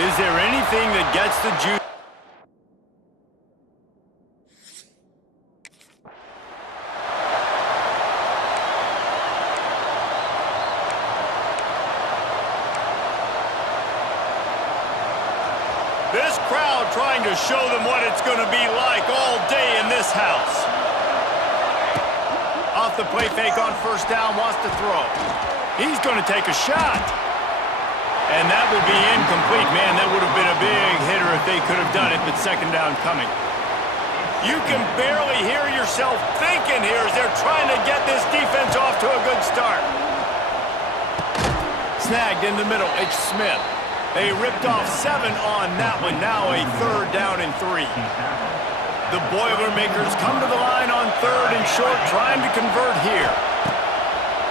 Is there anything that gets the juice? This crowd trying to show them what it's going to be like all day in this house. Off the play fake on first down, wants to throw. He's going to take a shot. And that will be incomplete. Man, that would have been a big hitter if they could have done it, but second down coming. You can barely hear yourself thinking here as they're trying to get this defense off to a good start. Snagged in the middle, it's Smith. They ripped off 7 on that one. Now a third down and 3. The Boilermakers come to the line on third and short, trying to convert here.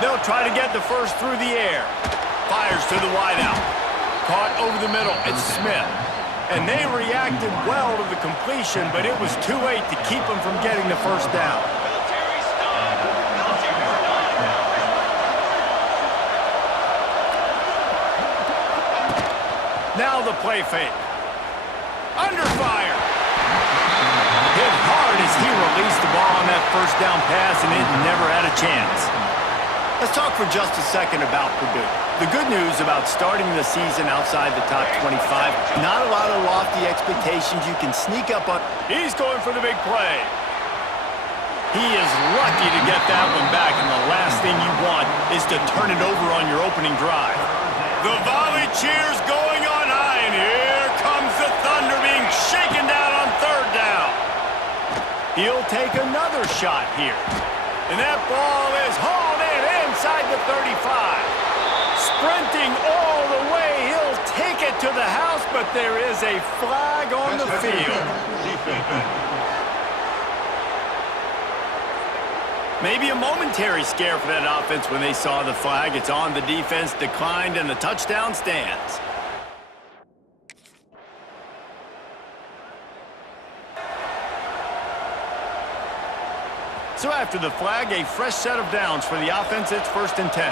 They'll try to get the first through the air. Fires to the wideout. Caught over the middle. It's Smith. And they reacted well to the completion, but it was too late to keep them from getting the first down. Now the play fake. Under fire. Hit hard as he released the ball on that first down pass, and it never had a chance. Let's talk for just a second about Purdue. The good news about starting the season outside the top 25, not a lot of lofty expectations. You can sneak up on. He's going for the big play. He is lucky to get that one back, and the last thing you want is to turn it over on your opening drive. The volley cheers going on high, and here comes the Thunder being shaken down on third down. He'll take another shot here. And that ball is hauled in inside the 35. Sprinting all the way, he'll take it to the house, but there is a flag on the field. Maybe a momentary scare for that offense when they saw the flag. It's on, the defense declined, and the touchdown stands. So after the flag, a fresh set of downs for the offense. It's 1st and 10.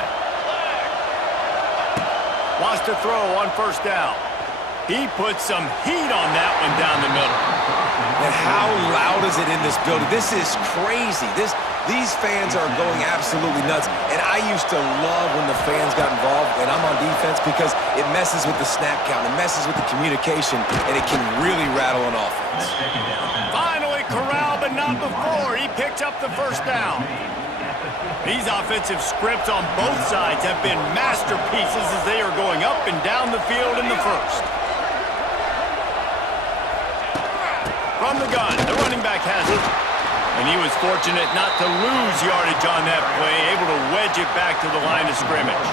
Wants to throw on first down. He put some heat on that one down the middle. And how loud is it in this building? This is crazy. These fans are going absolutely nuts. And I used to love when the fans got involved, and I'm on defense, because it messes with the snap count, it messes with the communication, and it can really rattle an offense. Finally corralled, but not before. He picked up the first down. These offensive scripts on both sides have been masterpieces as they are going up and down the field in the first. From the gun, the running back has it. And he was fortunate not to lose yardage on that play, able to wedge it back to the line of scrimmage.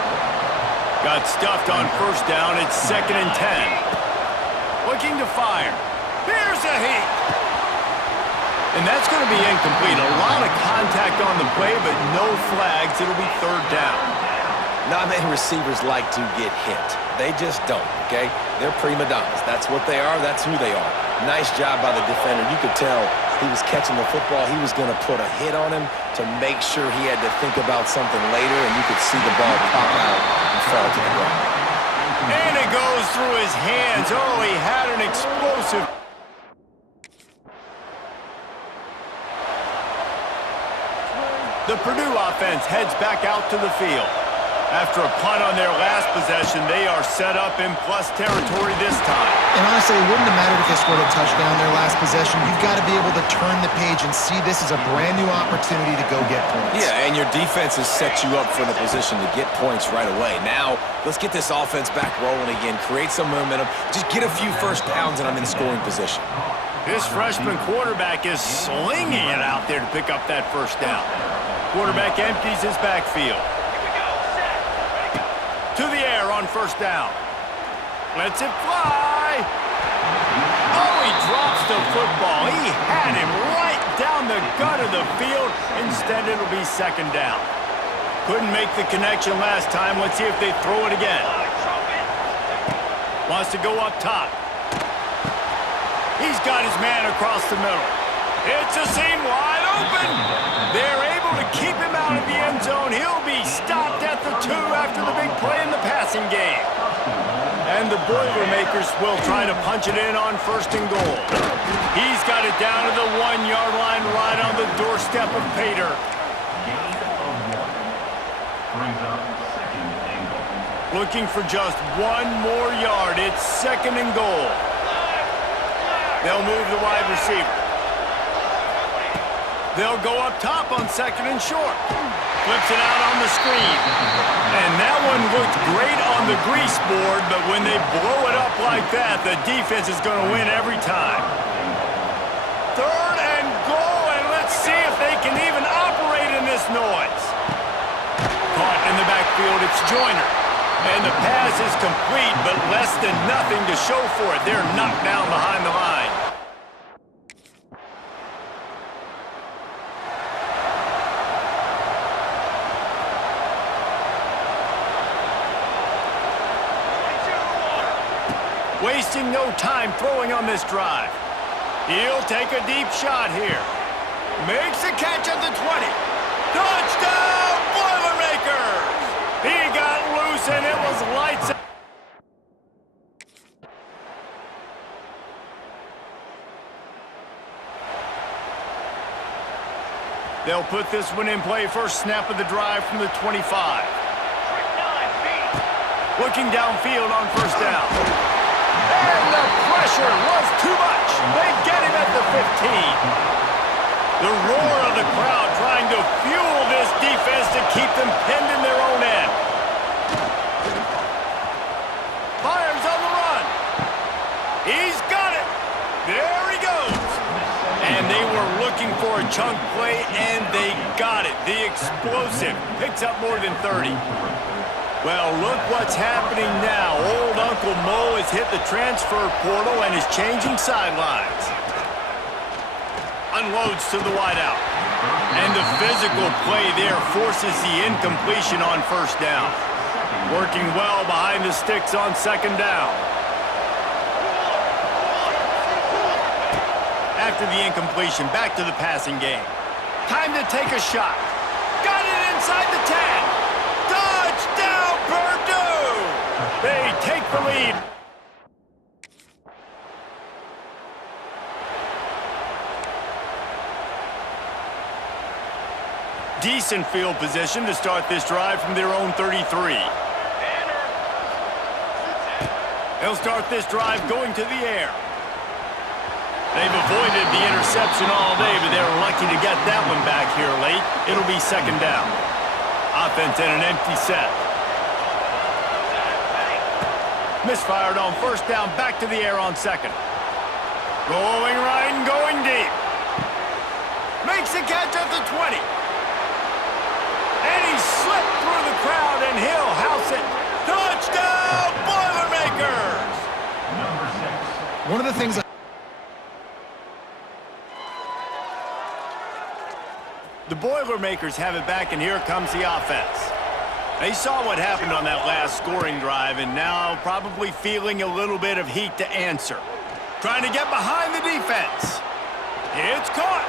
Got stuffed on first down. It's 2nd and 10. Looking to fire. Here's a heat. And that's going to be incomplete. A lot of contact on the play, but no flags. It'll be third down. Not many receivers like to get hit. They just don't, okay? They're prima donnas. That's what they are. That's who they are. Nice job by the defender. You could tell he was catching the football. He was going to put a hit on him to make sure he had to think about something later, and you could see the ball pop out and fall to the ground. And it goes through his hands. Oh, he had an explosive. The Purdue offense heads back out to the field. After a punt on their last possession, they are set up in plus territory this time. And honestly, it wouldn't have mattered if they scored a touchdown their last possession. You've got to be able to turn the page and see this as a brand new opportunity to go get points. Yeah, and your defense has set you up for the position to get points right away. Now, let's get this offense back rolling again, create some momentum, just get a few first downs, and I'm in scoring position. This freshman quarterback is slinging it out there to pick up that first down. Quarterback empties his backfield. To the air on first down. Lets it fly. Oh, he drops the football. He had him right down the gut of the field. Instead, it'll be second down. Couldn't make the connection last time. Let's see if they throw it again. Wants to go up top. He's got his man across the middle. It's a seam wide open. They're able to keep him out of the end zone. He'll be stopped at the 2 after the big play in the passing game. And the Boilermakers will try to punch it in on 1st and goal. He's got it down to the 1-yard line right on the doorstep of Pater. Looking for just 1 more yard. It's 2nd and goal. They'll move the wide receiver. They'll go up top on 2nd and short. Flips it out on the screen. And that one looked great on the grease board, but when they blow it up like that, the defense is going to win every time. 3rd and goal, and let's see if they can even operate in this noise. Caught in the backfield, it's Joyner. And the pass is complete, but less than nothing to show for it. They're knocked down behind the line. Wasting no time throwing on this drive. He'll take a deep shot here. Makes a catch at the 20. Touchdown, Boilermakers! He got loose and it was lights out. They'll put this one in play. First snap of the drive from the 25. Looking downfield on 1st down. And the pressure was too much. They get him at the 15. The roar of the crowd trying to fuel this defense to keep them pinned in their own end. Fires on the run. He's got it. There he goes. And they were looking for a chunk play, and they got it. The explosive picks up more than 30. Well, look what's happening now. Old Uncle Mo has hit the transfer portal and is changing sidelines. Unloads to the wideout. And the physical play there forces the incompletion on 1st down. Working well behind the sticks on 2nd down. After the incompletion, back to the passing game. Time to take a shot. Got it inside the 10. Touchdown, Purdue! They take the lead. Decent field position to start this drive from their own 33. They'll start this drive going to the air. They've avoided the interception all day, but they were lucky to get that one back here late. It'll be 2nd down. Offense in an empty set. Misfired on 1st down, back to the air on 2nd. Going right and going deep. Makes a catch at the 20. And he slipped through the crowd, and he'll house it. Touchdown, Boilermakers! One of the things The Boilermakers have it back, and here comes the offense. They saw what happened on that last scoring drive, and now probably feeling a little bit of heat to answer. Trying to get behind the defense. It's caught.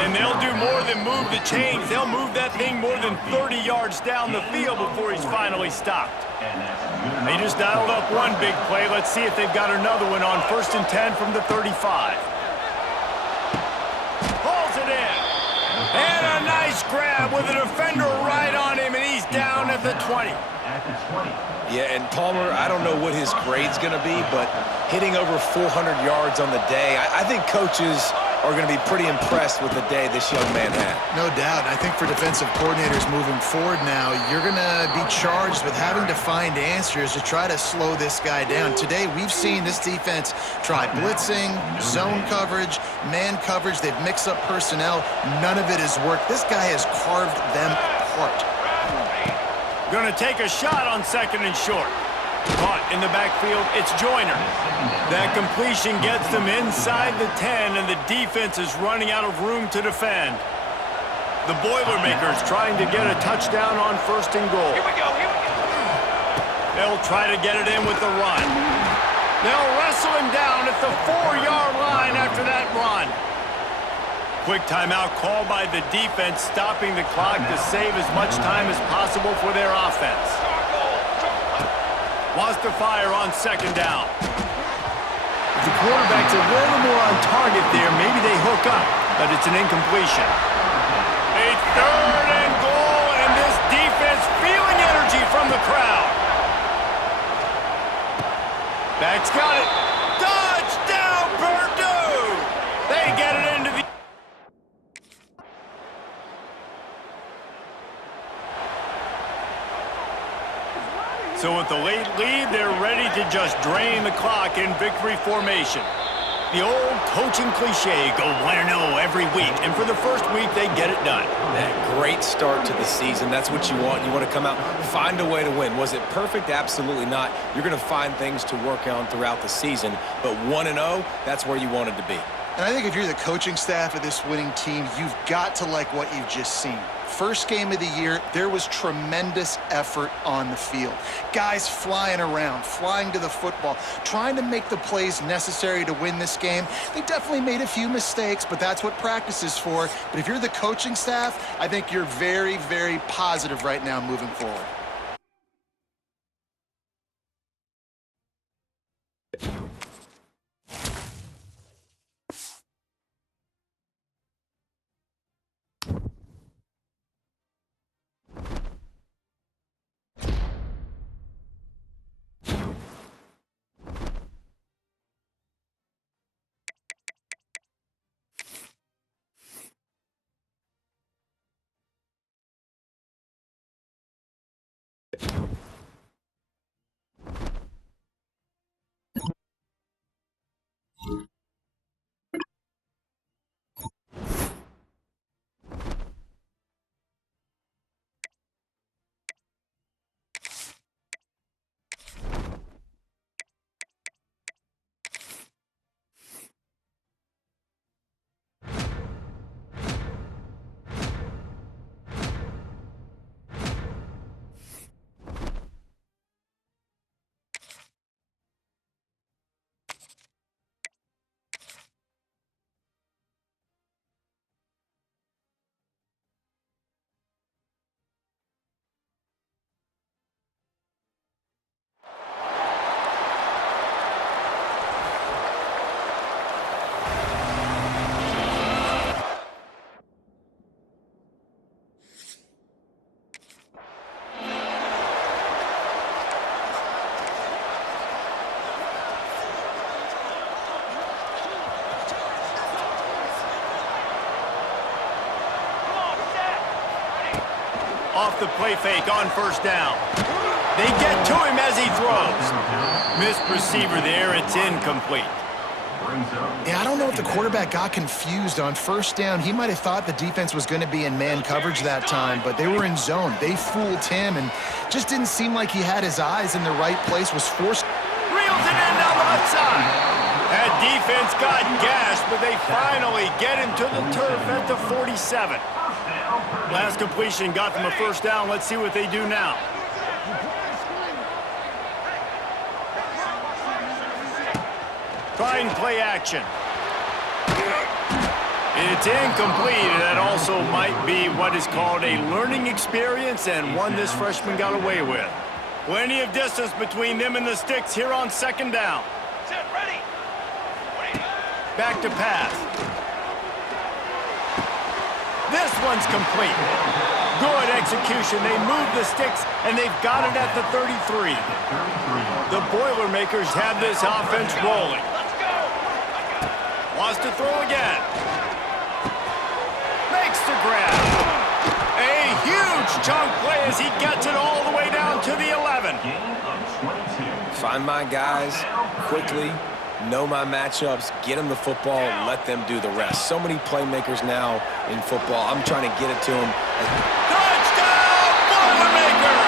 And they'll do more than move the chains. They'll move that thing more than 30 yards down the field before he's finally stopped. They just dialed up one big play. Let's see if they've got another one on 1st and 10 from the 35. Pulls it in. And a nice grab with a defender right on him, and he's down at the 20. Yeah, and Palmer, I don't know what his grade's going to be, but hitting over 400 yards on the day, I think coaches are going to be pretty impressed with the day this young man had. No doubt. I think for defensive coordinators moving forward now, you're going to be charged with having to find answers to try to slow this guy down. Today, we've seen this defense try blitzing, zone coverage, man coverage. They've mixed up personnel. None of it has worked. This guy has carved them apart. Going to take a shot on 2nd and short. Caught in the backfield, it's Joyner. That completion gets them inside the 10, and the defense is running out of room to defend. The Boilermakers trying to get a touchdown on 1st and goal. Here we go. They'll try to get it in with the run. They'll wrestle him down at the 4-yard line after that run. Quick timeout called by the defense, stopping the clock to save as much time as possible for their offense. Wants to fire on second down. If the quarterback's a little more on target there, maybe they hook up, but it's an incompletion. A third and goal, and this defense feeling energy from the crowd. Back's got it. Touchdown, Purdue! They get it into the... So with the late lead, they're ready to just drain the clock in victory formation. The old coaching cliche, go 1-0 every week, and for the first week, they get it done. That great start to the season. That's what you want. You want to come out, find a way to win. Was it perfect? Absolutely not. You're going to find things to work on throughout the season, but 1-0, that's where you wanted to be. And I think if you're the coaching staff of this winning team, you've got to like what you've just seen. First game of the year, there was tremendous effort on the field. Guys flying around, flying to the football, trying to make the plays necessary to win this game. They definitely made a few mistakes, but that's what practice is for. But if you're the coaching staff, I think you're very, very positive right now moving forward. Off the play fake on first down. They get to him as he throws. Missed receiver there. It's incomplete. Yeah, I don't know if the quarterback got confused on first down. He might have thought the defense was going to be in man coverage that time, but they were in zone. They fooled him and just didn't seem like he had his eyes in the right place, was forced. Reels it in down the left side. That defense got gashed, but they finally get him to the turf at the 47. Last completion got them a first down. Let's see what they do now. Try and play action. It's incomplete. That also might be what is called a learning experience and one this freshman got away with. Plenty of distance between them and the sticks here on second down. Set, ready. Back to pass. This one's complete. Good execution. They move the sticks, and they've got it at the 33. The Boilermakers have this offense rolling. Let's go. Wants to throw again. Makes the grab. A huge chunk play as he gets it all the way down to the 11. Find my guys quickly. Know my matchups, get them the football, let them do the rest. So many playmakers now in football. I'm trying to get it to them. Touchdown, Boilermaker!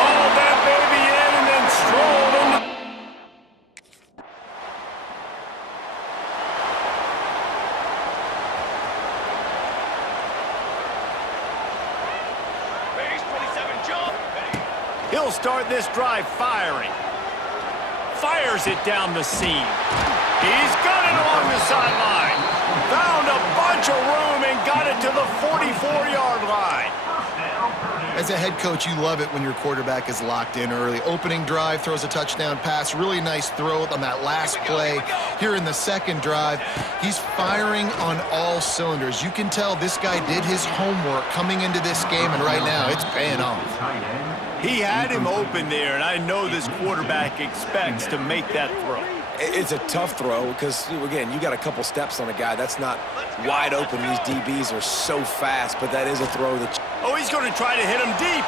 Hauled that baby in and then strolled into... Base 27, jump. He'll start this drive firing. Fires it down the seam. He's got it along the sideline. Found a bunch of room and got it to the 44-yard line. As a head coach, you love it when your quarterback is locked in early. Opening drive, throws a touchdown pass, really nice throw on that last play. Here in the second drive, he's firing on all cylinders. You can tell this guy did his homework coming into this game, and right now it's paying off. He had him open there, and I know this quarterback expects to make that throw. It's a tough throw because, again, you got a couple steps on a guy. That's not wide open. These DBs are so fast, but that is a throw that... Oh, he's going to try to hit him deep.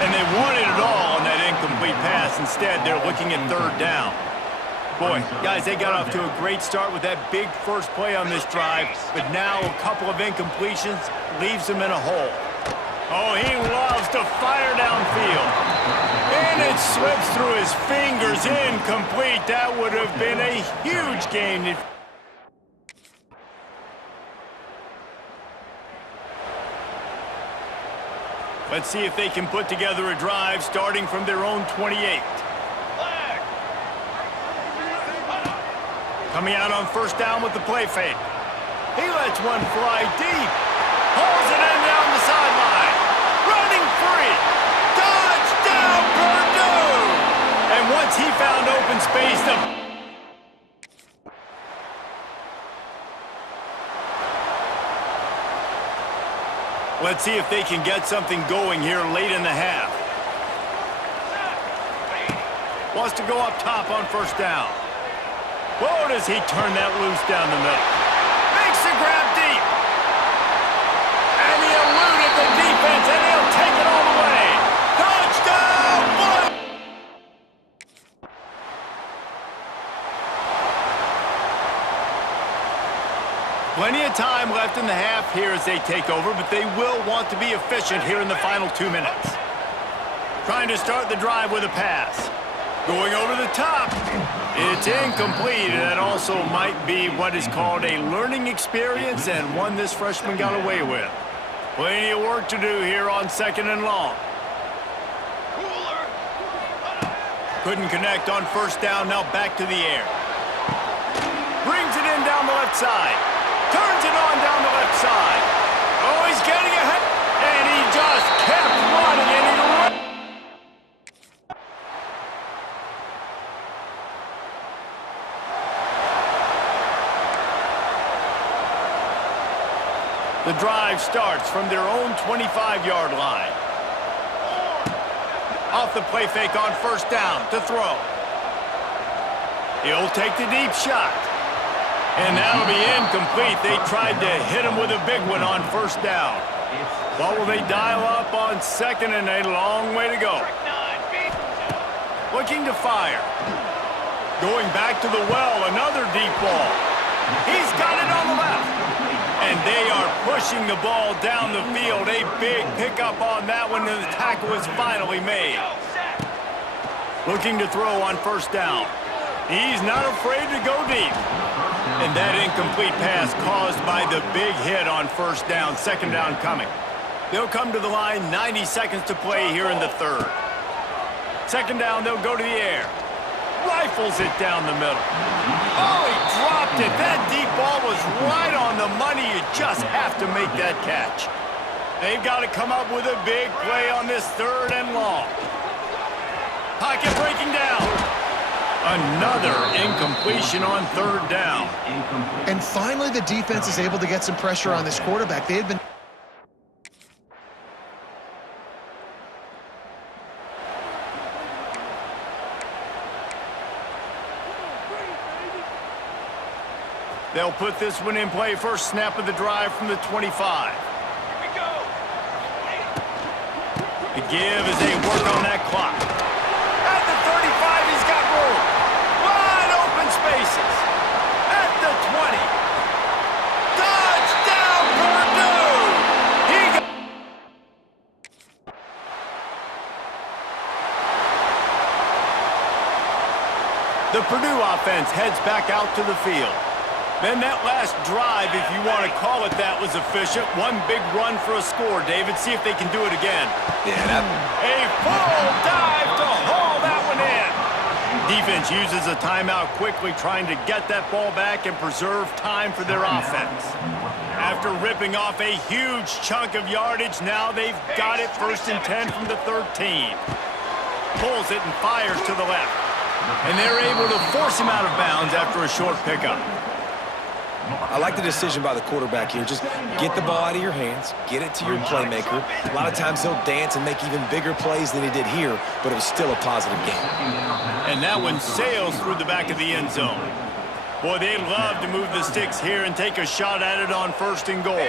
And they wanted it all on that incomplete pass. Instead, they're looking at third down. Boy, guys, they got off to a great start with that big first play on this drive, but now a couple of incompletions leaves them in a hole. Oh, he loves to fire downfield. And it slips through his fingers, incomplete. That would have been a huge gain. Let's see if they can put together a drive starting from their own 28. Coming out on first down with the play fake. He lets one fly deep. Pulls it in down the sideline. Running free. Touchdown, Purdue! And once he found open space, let's see if they can get something going here late in the half. Wants to go up top on first down. Whoa, does he turn that loose down the middle. Makes the grab deep. And he eluded the defense, and he'll take it all the way. Touchdown! Plenty of time left in the half here as they take over, but they will want to be efficient here in the final 2 minutes. Trying to start the drive with a pass. Going over the top. It's incomplete, and that also might be what is called a learning experience and one this freshman got away with. Plenty of work to do here on second and long. Couldn't connect on first down, now back to the air. Brings it in down the left side. Turns it on down the left side. Oh, he's getting ahead. And he just kept running, and he ran. The drive starts from their own 25-yard line. Off the play fake on first down to throw. He'll take the deep shot. And that'll be incomplete. They tried to hit him with a big one on first down. What will they dial up on second, and a long way to go? Looking to fire. Going back to the well, another deep ball. He's got it on the left. And they are pushing the ball down the field. A big pickup on that one, and the tackle is finally made. Looking to throw on first down. He's not afraid to go deep. And that incomplete pass caused by the big hit on first down. Second down coming. They'll come to the line, 90 seconds to play here in the third. Second down, they'll go to the air. Rifles it down the middle. Oh, he dropped it. That deep ball was right on the money. You just have to make that catch. They've got to come up with a big play on this third and long. Pocket breaking down. Another incompletion on third down. And finally, the defense is able to get some pressure on this quarterback. They had been... They'll put this one in play. First snap of the drive from the 25. Here we go. The give as they work on that clock. At the 35, he's got room. Wide open spaces. At the 20. Touchdown, Purdue! He got... The Purdue offense heads back out to the field. Then that last drive, if you want to call it that, was efficient. One big run for a score, David. See if they can do it again. Yeah, that... A full dive to haul that one in. Defense uses a timeout quickly, trying to get that ball back and preserve time for their offense. After ripping off a huge chunk of yardage, now they've got it 1st and 10 from the 13. Pulls it and fires to the left. And they're able to force him out of bounds after a short pickup. I like the decision by the quarterback here. Just get the ball out of your hands, get it to your playmaker. A lot of times he'll dance and make even bigger plays than he did here, but it was still a positive game. And that one sails through the back of the end zone. Boy, they'd love to move the sticks here and take a shot at it on 1st and goal.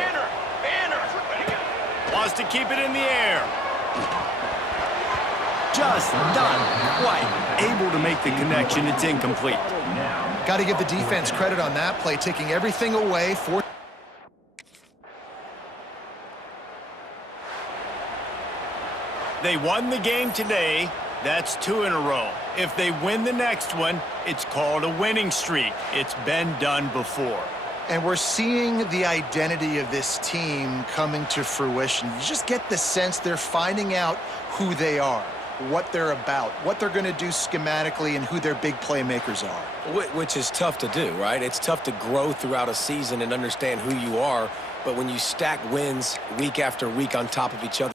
Wants to keep it in the air. Just not quite able to make the connection. It's incomplete. Got to give the defense credit on that play, taking everything away for... They won the game today. That's 2 in a row. If they win the next one, it's called a winning streak. It's been done before. And we're seeing the identity of this team coming to fruition. You just get the sense they're finding out who they are, what they're about, what they're going to do schematically, and who their big playmakers are. Which is tough to do, right? It's tough to grow throughout a season and understand who you are, but when you stack wins week after week on top of each other,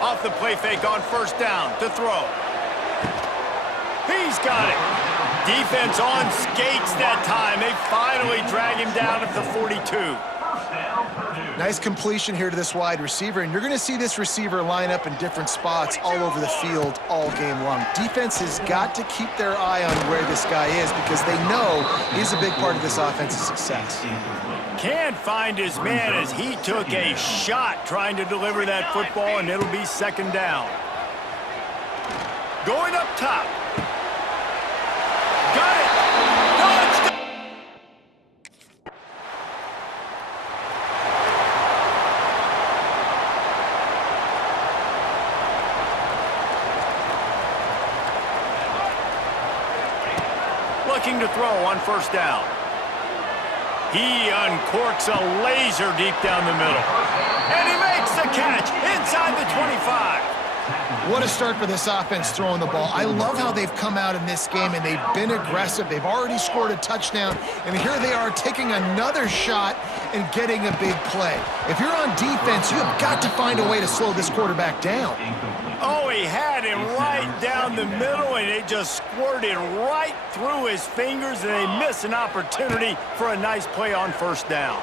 Off the play fake on 1st down to throw. He's got it. Defense on skates that time. They finally drag him down at the 42. Nice completion here to this wide receiver, and you're going to see this receiver line up in different spots all over the field all game long. Defense has got to keep their eye on where this guy is because they know he's a big part of this offense's success. Can't find his man as he took a shot trying to deliver that football, and it'll be 2nd down. Going up top. Got it. Touchdown. Looking to throw on 1st down. He uncorks a laser deep down the middle. And he makes the catch inside the 25. What a start for this offense throwing the ball. I love how they've come out in this game, and they've been aggressive. They've already scored a touchdown, and here they are taking another shot and getting a big play. If you're on defense, you have got to find a way to slow this quarterback down. Oh, he had him right down the middle, and it just squirted right through his fingers, and they miss an opportunity for a nice play on 1st down.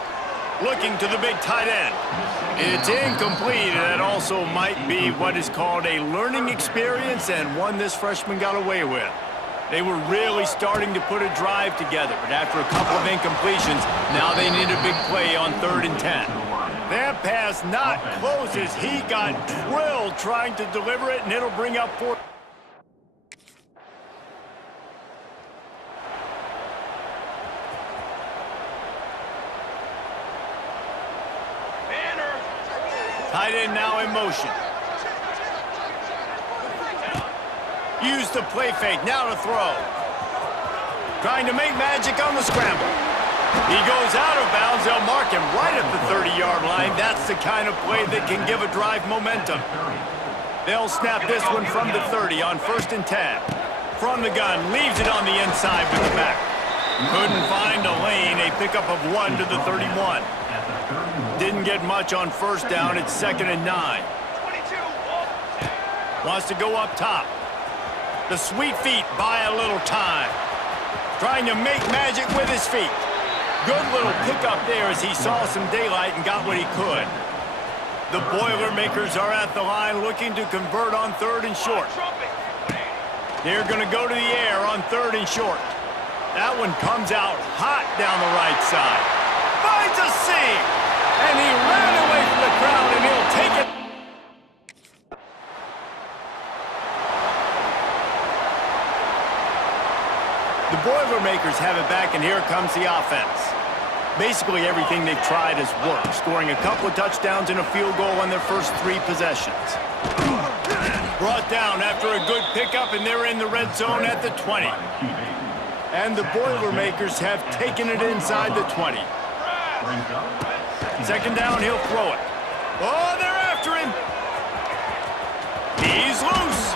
Looking to the big tight end. It's incomplete, and that also might be what is called a learning experience and one this freshman got away with. They were really starting to put a drive together, but after a couple of incompletions, now they need a big play on 3rd and 10. That pass not closes. He got drilled trying to deliver it, and it'll bring up 4. Tight end now in motion. Use the play fake, now to throw. Trying to make magic on the scramble. He goes out of bounds. They'll mark him right at the 30-yard line. That's the kind of play that can give a drive momentum. They'll snap this one from the 30 on 1st and 10. From the gun, leaves it on the inside with the back. Couldn't find a lane. A pickup of 1 to the 31. Didn't get much on 1st down. It's 2nd and 9. 22. Wants to go up top. The sweet feet buy a little time. Trying to make magic with his feet. Good little pickup there as he saw some daylight and got what he could. The Boilermakers are at the line looking to convert on 3rd and short. They're going to go to the air on 3rd and short. That one comes out hot down the right side. Finds a seam! And he ran away from the crowd, and he'll take it. The Boilermakers have it back, and here comes the offense. Basically everything they've tried has worked, scoring a couple of touchdowns and a field goal on their first 3 possessions. Brought down after a good pickup, and they're in the red zone at the 20. And the Boilermakers have taken it inside the 20. 2nd down, he'll throw it. Oh, they're after him! He's loose!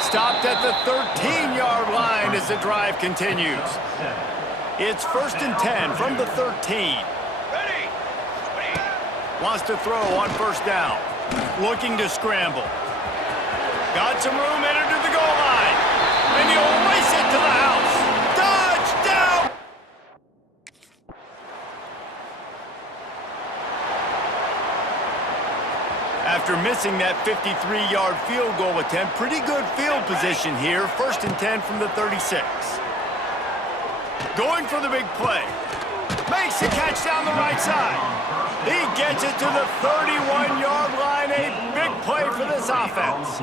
Stopped at the 13-yard line as the drive continues. It's 1st and 10 from the 13. Ready. Wants to throw on 1st down. Looking to scramble. Got some room headed to the goal line. And he'll race it to the house. Touchdown! After missing that 53-yard field goal attempt, pretty good field position here. 1st and 10 from the 36. Going for the big play. Makes the catch down the right side. He gets it to the 31-yard line. A big play for this offense.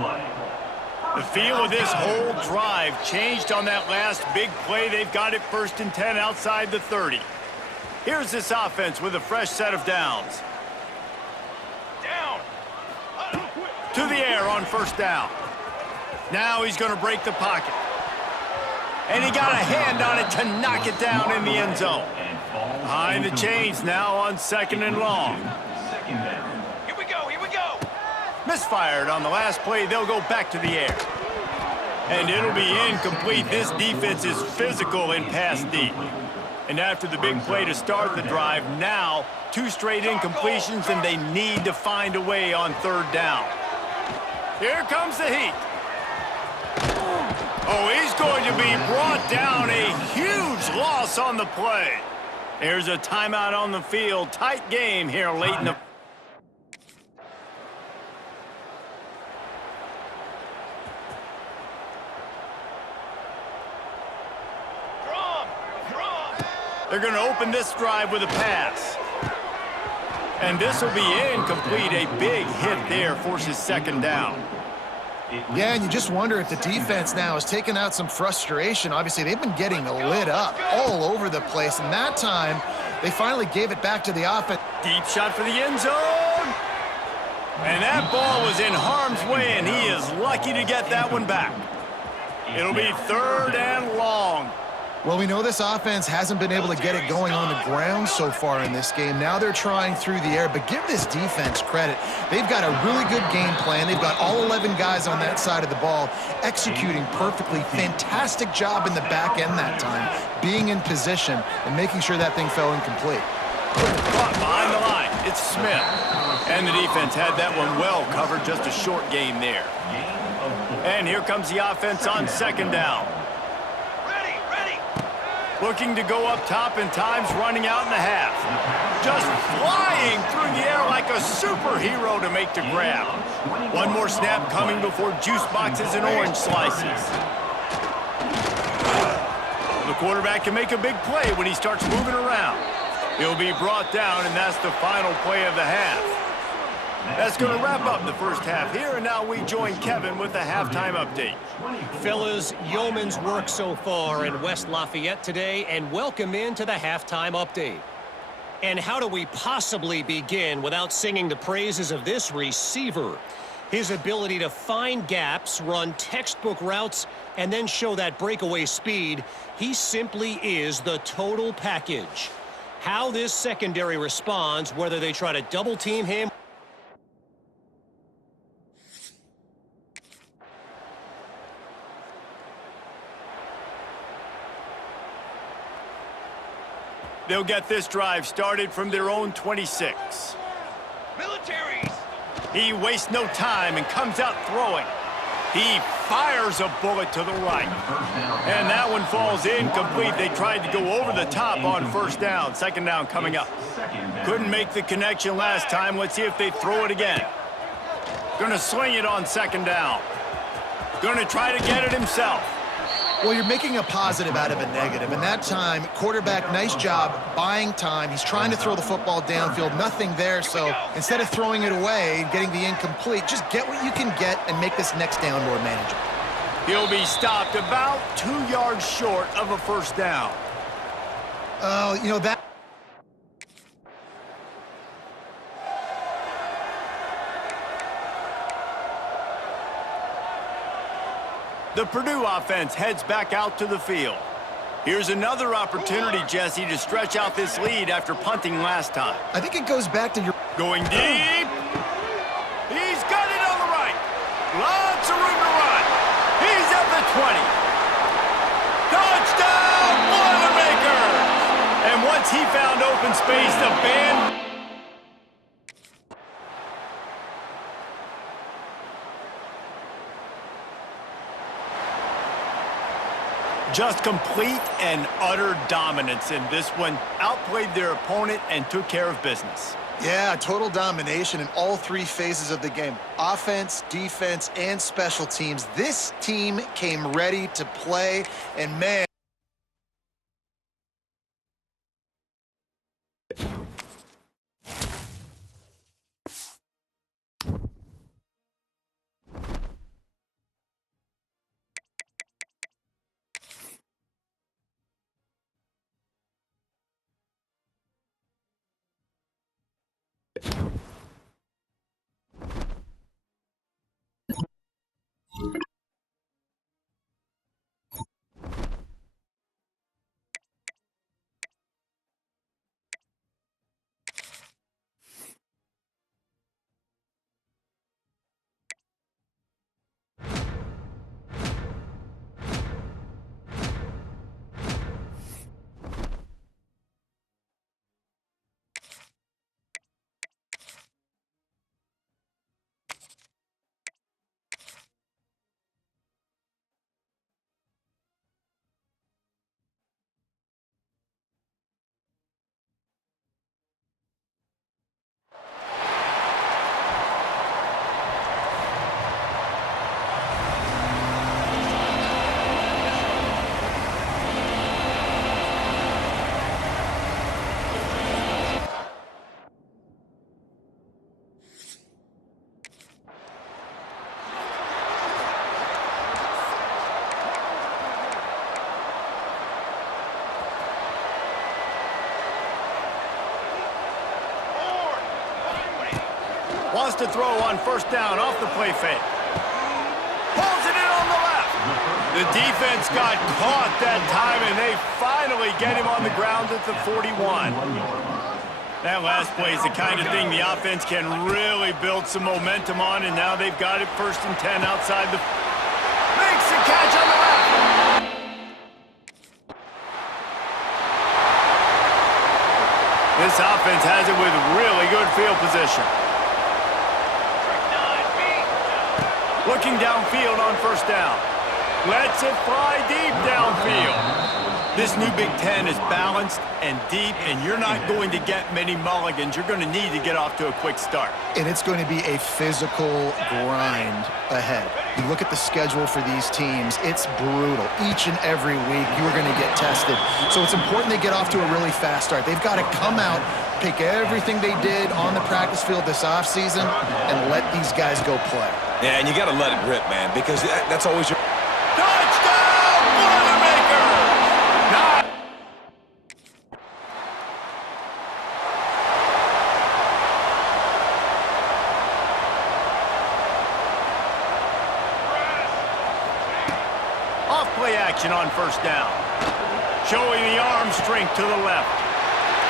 The feel of this whole drive changed on that last big play. They've got it 1st and 10 outside the 30. Here's this offense with a fresh set of downs. Down. To the air on 1st down. Now he's going to break the pocket. And he got a hand on it to knock it down in the end zone. Behind the chains now on 2nd and long. Here we go. Here we go. Misfired on the last play. They'll go back to the air. And it'll be incomplete. This defense is physical in pass deep. And after the big play to start the drive, now 2 straight incompletions, and they need to find a way on 3rd down. Here comes the heat. Oh, he's going to be brought down. A huge loss on the play. There's a timeout on the field. Tight game here late in the... They're going to open this drive with a pass. And this will be incomplete. A big hit there forces 2nd down. Yeah, and you just wonder if the defense now has taken out some frustration. Obviously, they've been getting lit up all over the place, and that time, they finally gave it back to the offense. Deep shot for the end zone. And that ball was in harm's way, and he is lucky to get that one back. It'll be 3rd and long. Well, we know this offense hasn't been able to get it going on the ground so far in this game. Now they're trying through the air, but give this defense credit. They've got a really good game plan. They've got all 11 guys on that side of the ball executing perfectly. Fantastic job in the back end that time, being in position and making sure that thing fell incomplete. Caught behind the line. It's Smith. And the defense had that one well covered. Just a short game there. And here comes the offense on 2nd down. Looking to go up top, and time's running out in the half. Just flying through the air like a superhero to make the grab. One more snap coming before juice boxes and orange slices. The quarterback can make a big play when he starts moving around. He'll be brought down, and that's the final play of the half. That's going to wrap up the first half here, and now we join Kevin with the halftime update. Fellas, yeoman's work so far in West Lafayette today, and welcome into the halftime update. And how do we possibly begin without singing the praises of this receiver? His ability to find gaps, run textbook routes, and then show that breakaway speed, he simply is the total package. How this secondary responds, whether they try to double-team him. They'll get this drive started from their own 26. Militaries! He wastes no time and comes out throwing. He fires a bullet to the right. And that one falls incomplete. They tried to go over the top on first down. Second down coming up. Couldn't make the connection last time. Let's see if they throw it again. Gonna swing it on second down. Gonna try to get it himself. Well, you're making a positive out of a negative. And that time, quarterback, nice job buying time. He's trying to throw the football downfield. Nothing there. So instead of throwing it away and getting the incomplete, just get what you can get and make this next down more manageable. He'll be stopped about 2 yards short of a first down. Oh, you know, that... The Purdue offense heads back out to the field. Here's another opportunity, Jesse, to stretch out this lead after punting last time. I think it goes back to your... Going deep. He's got it on the right. Lots of room to run. He's at the 20. Touchdown, Boilermakers! And once he found open space, the band... Just complete and utter dominance in this one. Outplayed their opponent and took care of business. Yeah, total domination in all three phases of the game. Offense, defense, and special teams. This team came ready to play, and man... Wants to throw on first down off the play fake. Pulls it in on the left. The defense got caught that time, and they finally get him on the ground at the 41. That last play is the kind of thing the offense can really build some momentum on, and now they've got it first and 10 outside the... Makes the catch on the left. This offense has it with really good field position. Looking downfield on first down. Lets it fly deep downfield. This new Big Ten is balanced and deep, and you're not going to get many mulligans. You're going to need to get off to a quick start. And it's going to be a physical grind ahead. You look at the schedule for these teams, it's brutal. Each and every week, you are going to get tested. So it's important they get off to a really fast start. They've got to come out, take everything they did on the practice field this offseason, and let these guys go play. Yeah, and you got to let it rip, man, because that's always your... Touchdown, Boilermakers! action on first down. Showing the arm strength to the left.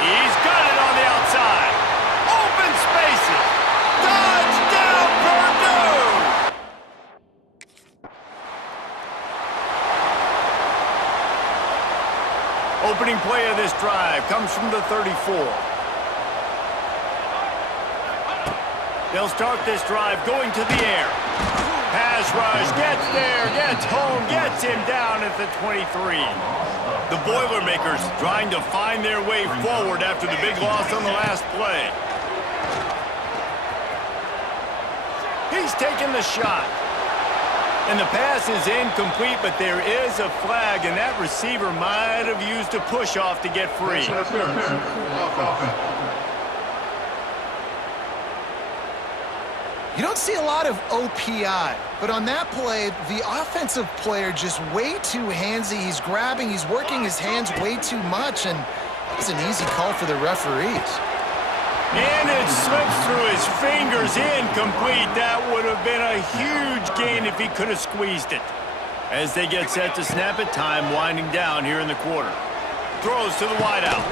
He's got it on the outside. Open spaces. Touchdown, Purdue! Opening play of this drive comes from the 34. They'll start this drive going to the air. Pass rush, gets there, gets home, gets him down at the 23. The Boilermakers trying to find their way forward after the big loss on the last play. He's taking the shot. And the pass is incomplete, but there is a flag, and that receiver might have used a push-off to get free. You don't see a lot of OPI, but on that play, the offensive player just way too handsy. He's grabbing, he's working his hands way too much, and it's an easy call for the referees. And it slips through his fingers, incomplete. That would have been a huge gain if he could have squeezed it. As they get set to snap it, time winding down here in the quarter. Throws to the wideout.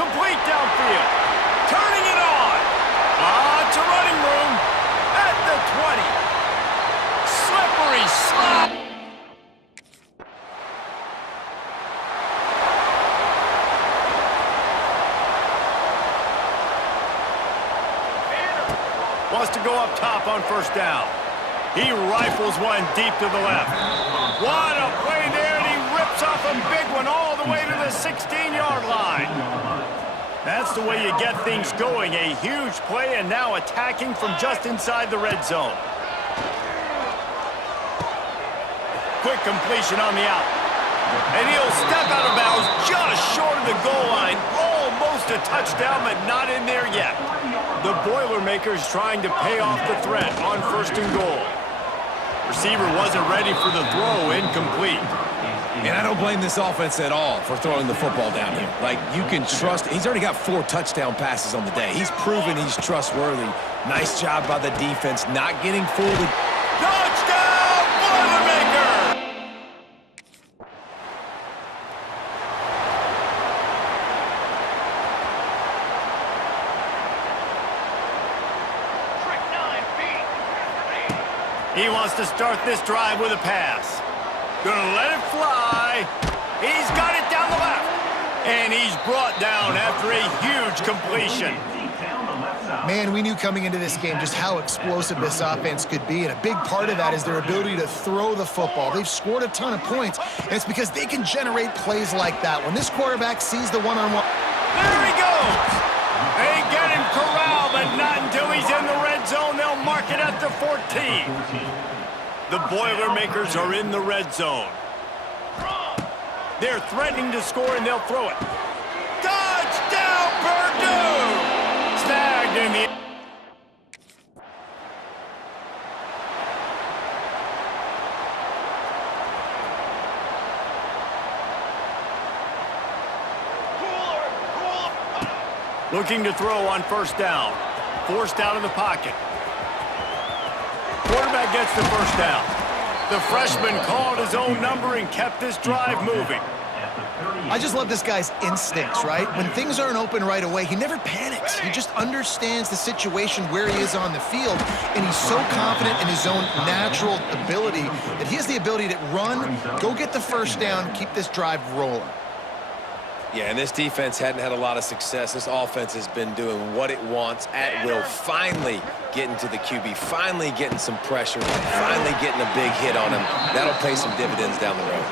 Complete downfield. Turning it on. Lots of running room. At the 20. Slippery slide. Wants to go up top on first down. He rifles one deep to the left. What a play there, and he rips off a big one all the way to the 16-yard line. That's the way you get things going. A huge play, and now attacking from just inside the red zone. Quick completion on the out. And he'll step out of bounds just short of the goal line. Almost a touchdown, but not in there yet. The Boilermakers trying to pay off the threat on first and goal. Receiver wasn't ready for the throw, incomplete. And I don't blame this offense at all for throwing the football down here. Like, you can trust. He's already got 4 touchdown passes on the day. He's proven he's trustworthy. Nice job by the defense, not getting fooled. Touchdown, Boilermaker! Trick 9 feet. He wants to start this drive with a pass. Gonna let it fly. He's got it down the left. And he's brought down after a huge completion. Man, we knew coming into this game just how explosive this offense could be, and a big part of that is their ability to throw the football. They've scored a ton of points, and it's because they can generate plays like that. When this quarterback sees the one-on-one... There he goes. They get him corralled, but not until he's in the red zone. They'll mark it at the 14. The Boilermakers are in the red zone. They're threatening to score, and they'll throw it. Touchdown, Purdue! Snagged in the... Looking to throw on first down. Forced out of the pocket. Quarterback gets the first down. The freshman called his own number and kept this drive moving. I just love this guy's instincts, right? When things aren't open right away, he never panics. He just understands the situation where he is on the field, and he's so confident in his own natural ability that he has the ability to run, go get the first down, keep this drive rolling. Yeah, and this defense hadn't had a lot of success. This offense has been doing what it wants at will. Finally getting to the QB, finally getting some pressure, finally getting a big hit on him. That'll pay some dividends down the road.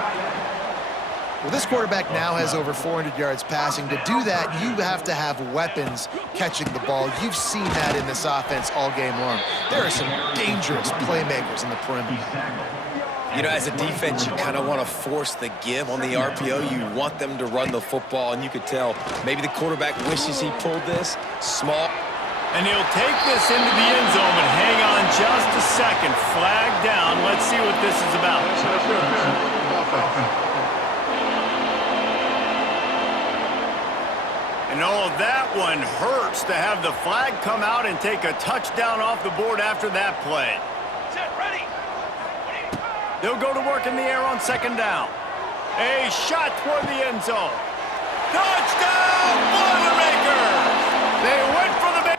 Well, this quarterback now has over 400 yards passing. To do that, you have to have weapons catching the ball. You've seen that in this offense all game long. There are some dangerous playmakers in the perimeter. You know, as a defense, you kind of want to force the give on the RPO. You want them to run the football, and you could tell maybe the quarterback wishes he pulled this small. And he'll take this into the end zone, but hang on just a second. Flag down. Let's see what this is about. And oh, that one hurts to have the flag come out and take a touchdown off the board after that play. Set, ready. They'll go to work in the air on second down. A shot toward the end zone. Touchdown, Boilermakers! They went for the...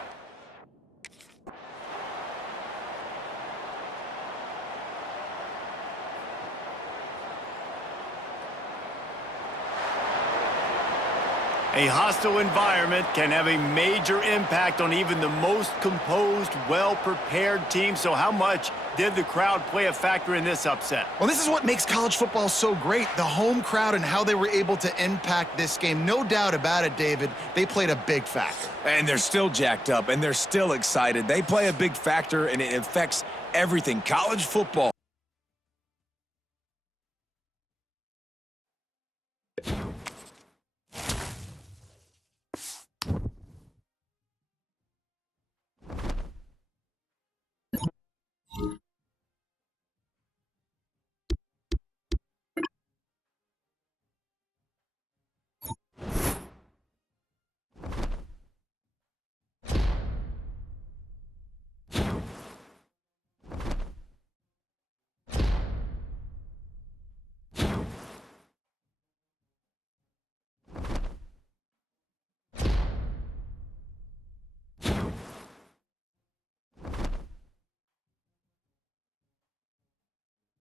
A hostile environment can have a major impact on even the most composed, well-prepared team. So how much did the crowd play a factor in this upset? Well, this is what makes college football so great, the home crowd and how they were able to impact this game. No doubt about it, David. They played a big factor. And they're still jacked up, and they're still excited. They play a big factor, and it affects everything. College football.